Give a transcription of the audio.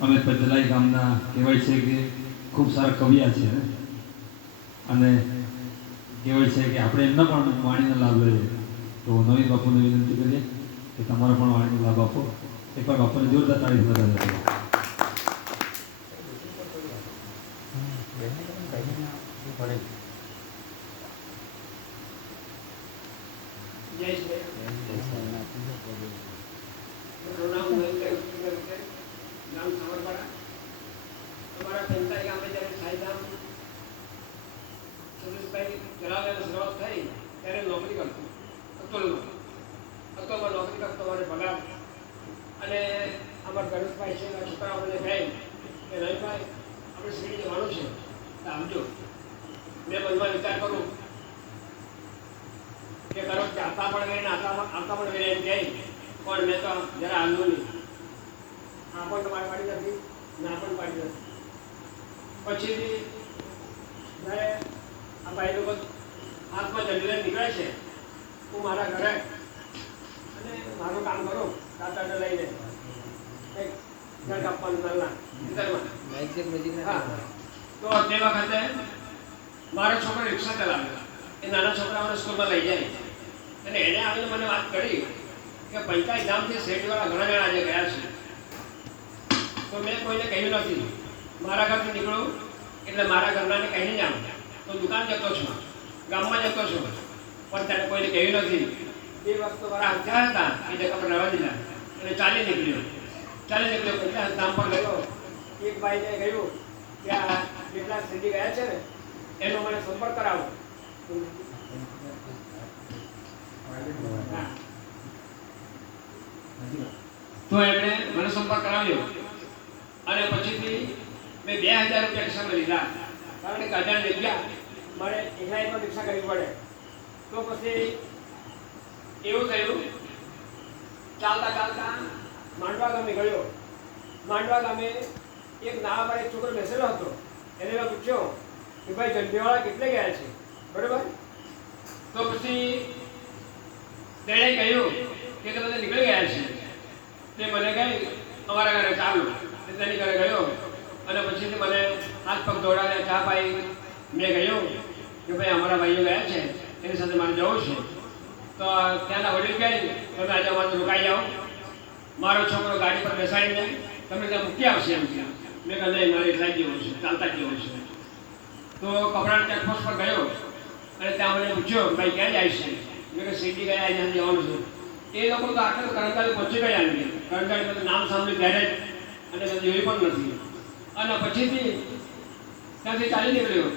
અમે પદલાઈ ગામના કહેવાય છે કે ખૂબ સારા કવિયા છે અને કહેવાય છે કે આપણે એમના પણ વાણીનો લાભ લઈએ. તો નવીન બાપુને વિનંતી કરીએ કે તમારો પણ વાણીનો લાભ આપો. એકવાર બાપુને જોરદાર તારીફ બધા જય શ્રી કૃષ્ણ છે નામ સાવરપાડા અમારા પંચાયત ગામે જ્યારે સાઈધામ સતીશભાઈ જલાલયની શરૂઆત થઈ ત્યારે નોકરી કરતો અતુલમાં અતુલમાં નોકરી કરતો મારે ભગાવ અને અમારા ગણેશભાઈ છે, એના છોકરાઓને કહે કે રવિભાઈ આપણે શીરી જવાનું છે. તો સમજો મેં મનમાં વિચાર કરું. કે કરો કે આવતા પણ વેરીને આવતા આવતા પણ વેરી એમ કહે. પણ મેં તો જરા હાલનું નહીં. આ પણ તમારી પાડી નથી, ના પણ પાડી નથી. પછી જ્યારે આ ભાઈ લોકો હાથમાં લઈને નીકળે છે હું મારા ઘરે. અને મારું કામ કરું દાદાને લઈને. તો તે વખતે મારો છોકરો રિક્ષા ચલાવે. એ નાના છોકરાઓને સ્કૂલમાં લઈ જાય. અને એણે આવીને મને વાત કરી કે પંચાયત ગામથી શેઠવાળા ઘણા જણા આજે ગયા છે. તો મેં કોઈને કહ્યું નથી. મારા ઘરથી નીકળું એટલે મારા ઘરનાને કહીને જાઉં તો દુકાન જતો છું. ગામમાં જતો છું. પણ તેને કોઈને કહ્યું નથી. એ વસ્તુ મારા હથિયાર હતા એ જગ્યા પર રહેવા દીધા એટલે ચાલી નીકળ્યો. ચાલી નીકળ્યો પંચાયત ધામ પર ગયો. એક ભાઈને કહ્યું કે આ કેટલા સિદ્ધિ ગયા છે ને એનો મને સંપર્ક કરાવો. તો એમણે મને સંપર્ક કરાવ્યો. અને પછીથી મેં બે હજાર રૂપિયા રિક્ષા લીધા. કારણ કે અજાણ જગ્યા મારે એકલા એકમાં રિક્ષા કરવી પડે. તો પછી એવું થયું, ચાલતા ચાલતા માંડવા ગામે ગયો. માંડવા ગામે એક નાવા પર એક છોકરો બેસેલો હતો. એને મેં પૂછ્યો કે ભાઈ ગંધેવાળા કેટલે ગયા છે? બરોબર? તો પછી તેણે કહ્યું કે તમે બધા નીકળી ગયા છે. તે મને કહી, અમારા ઘરે ચાલો. તેની ઘરે ગયો અને પછી મને હાથ પગ દોડાવ્યા ચા પાઈ. મેં કહ્યું કે ભાઈ, અમારા સાથે છું. તો ત્યાંના વડીલ કહે તમે આજે અમારે રોકાઈ જાઓ. મારો છોકરો ગાડી પર બેસાડીને તમને ત્યાં મૂકી આવશે એમ ત્યાં મેં કહ્યું, નહીં, મારે એટલા જ જવું છે, ચાલતા જ હોય છે. તો કપડાં ચેકપોસ્ટ પર ગયો અને ત્યાં મને પૂછ્યો, ભાઈ, ક્યાં જાય છે? મેં કહ્યું સીટી ગયા અહીંયા જવાનું છે. એ લોકો તો આખરે કર્મચારી પહોંચી ગયા એમ બધું નામ સાંભળ્યું ત્યારે જ અને બધું જોયું પણ નથી. અને પછીથી ત્યાંથી ચાલી નીકળ્યો.